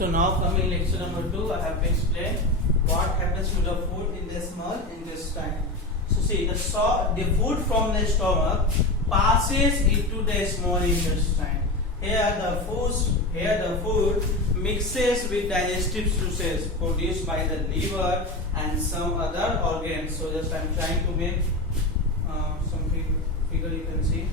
So now coming lecture number 2, I have to explain what happens to the food in the small intestine. So see, the food from the stomach passes into the small intestine. Here the food mixes with digestive juices produced by the liver and some other organs. So just I am trying to make some figure you can see.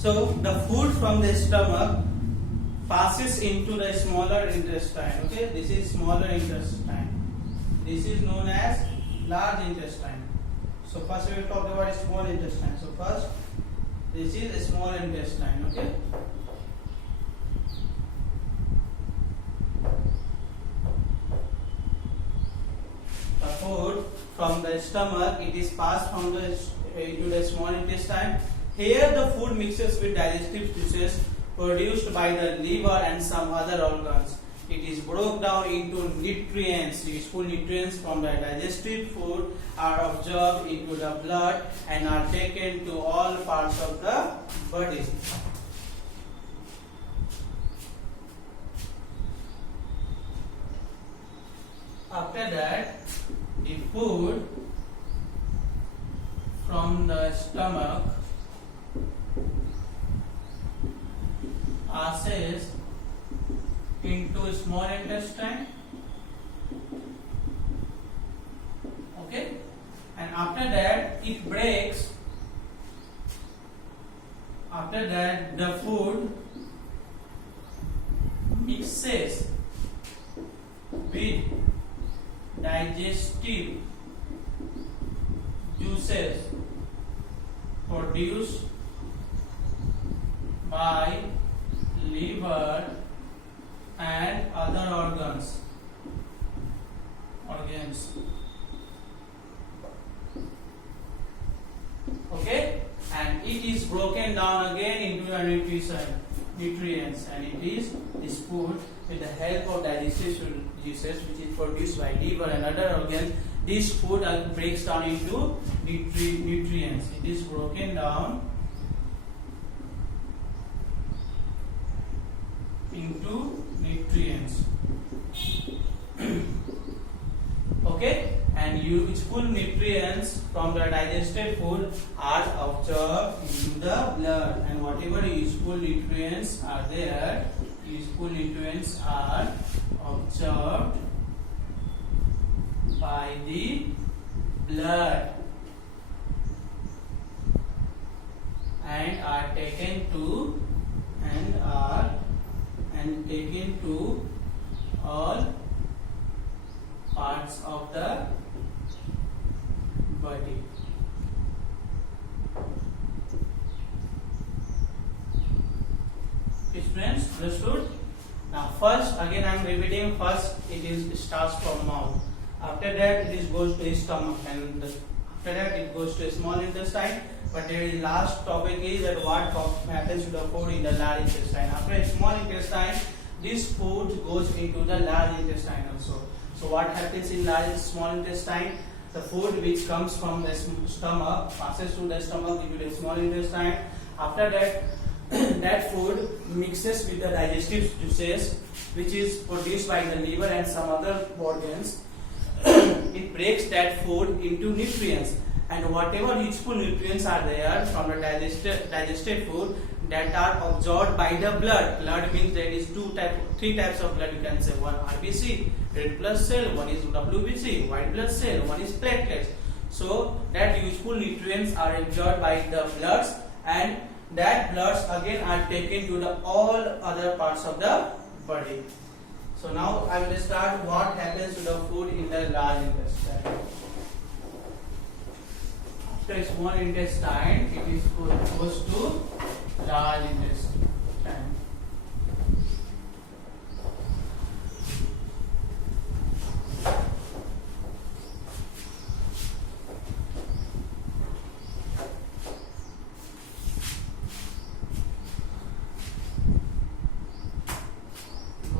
So the food from the stomach passes into the smaller intestine. Okay, this is smaller intestine. This is known as large intestine. So first we will talk about small intestine. So first, this is a small intestine. Okay. The food from the stomach, it is passed from into the small intestine. Here the food mixes with digestive juices produced by the liver and some other organs. It is broken down into nutrients. Useful nutrients from the digested food are absorbed into the blood and are taken to all parts of the body. After that, the food from the stomach passes into small intestine. Okay, and after that it breaks. After that the food mixes with digestive juices produced by liver and other organs. Okay, and it is broken down again into the nutrients, and it is this food with the help of digestive juices which is produced by liver and other organs. This food breaks down into nutrients. It is broken down into nutrients. Okay, and useful nutrients from the digested food are absorbed into the blood, and whatever useful nutrients are there, useful nutrients are absorbed by the blood and are taken to all parts of the body. Friends, understood? Now first, again I am repeating, first it starts from mouth. After that it goes to stomach, and after that it goes to a small intestine. But the last topic is that what happens to the food in the large intestine. After a small intestine, this food goes into the large intestine also. So what happens in small intestine? The food which comes from the stomach passes through the stomach into the small intestine. After that, that food mixes with the digestive juices which is produced by the liver and some other organs. It breaks that food into nutrients, and whatever useful nutrients are there from the digested food, that are absorbed by the blood. Blood means there is three types of blood, you can say. One RBC, red blood cell, one is WBC, white blood cell, one is platelets. So that useful nutrients are absorbed by the bloods, and that bloods again are taken to the all other parts of the body. So now I will start what happens to the food in the large intestine. After small intestine, it is goes to large intestine.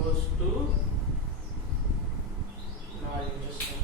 Goes to large intestine.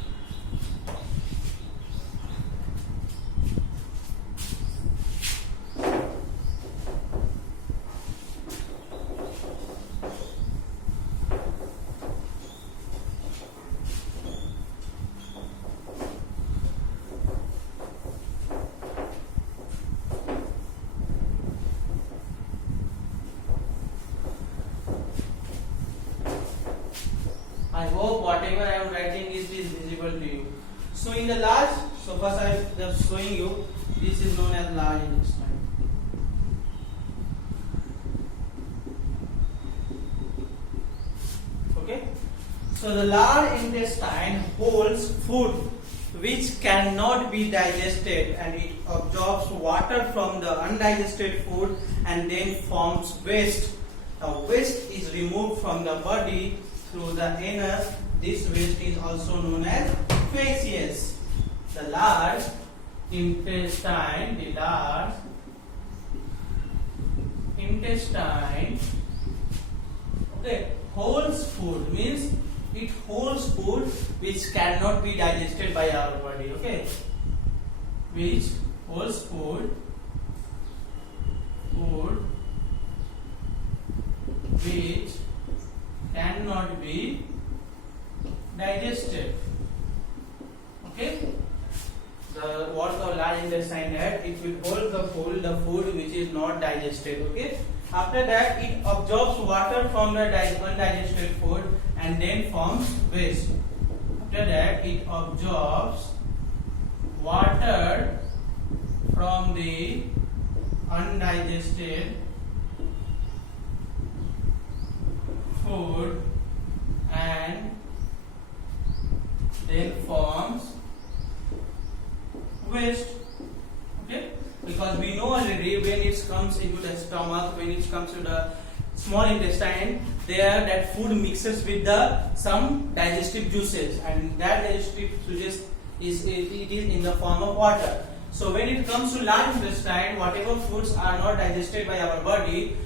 I hope whatever I am writing is visible to you. So in the large, so first I am just showing you, this is known as large intestine. Okay. So the large intestine holds food which cannot be digested, and it absorbs water from the undigested food and then forms waste. Now waste is removed from the body through the anus. This waste is also known as feces. The large intestine, okay, holds food, means it holds food which cannot be digested by our body, okay, which holds food which cannot be digested. Okay, what the large intestine that it will hold the food which is not digested. Okay, after that it absorbs water from the undigested food and then forms waste. After that it absorbs water from the undigested food and then forms waste. Okay, because we know already when it comes into the stomach, when it comes to the small intestine, there that food mixes with the some digestive juices, and that digestive juices is in the form of water. So when it comes to large intestine, whatever foods are not digested by our body,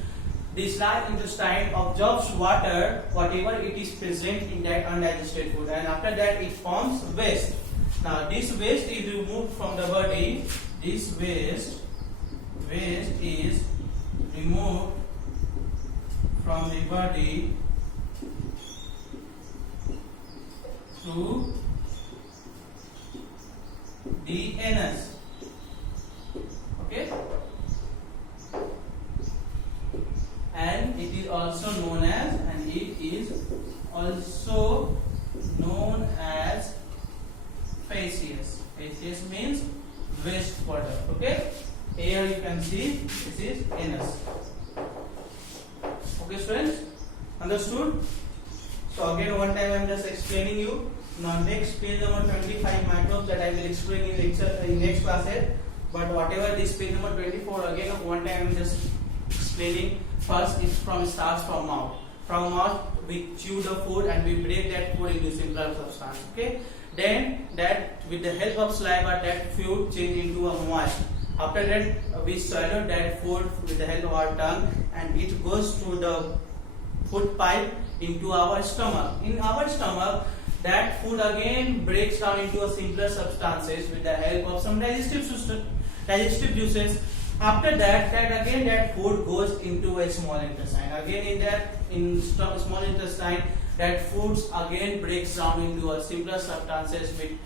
this large intestine absorbs water, whatever it is present in that undigested food, and after that it forms waste. Now this waste is removed from the body. This waste is removed from the body through the anus. Okay, and it is also known as feces. Feces means waste product. Okay, here you can see this is anus. Okay students, understood? So again one time I am just explaining you. Now next page number 25 microbes that I will explain in lecture in next class. But whatever this page number 24, again one time I am just explaining. First it starts from mouth. From mouth we chew the food and we break that food into simpler substance. Okay. Then that with the help of saliva that food change into a moist. After that we swallow that food with the help of our tongue, and it goes through the food pipe into our stomach. In our stomach, that food again breaks down into a simpler substances with the help of some digestive juices. After that, that food goes into a small intestine. Again in small intestine, that foods again breaks down into a simpler substances with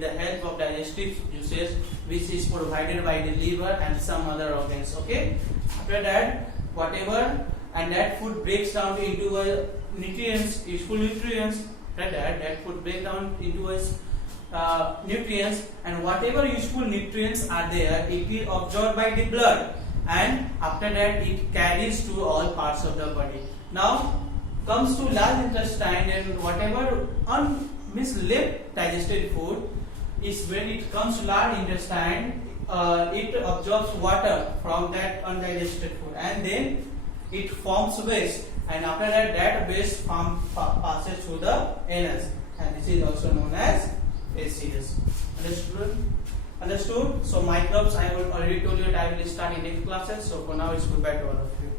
the help of digestive juices, which is provided by the liver and some other organs. Okay. After that, whatever, and that food breaks down into a nutrients, useful nutrients. After that food breaks down into a nutrients, and whatever useful nutrients are there, it is absorbed by the blood, and after that it carries to all parts of the body. Now comes to large intestine, and whatever left digested food is, when it comes to large intestine, it absorbs water from that undigested food, and then it forms waste, and after that waste passes through the anus, and this is also known as feces. Understood? So microbes, I already told you that I will start in next classes. So for now, it's goodbye to all of you.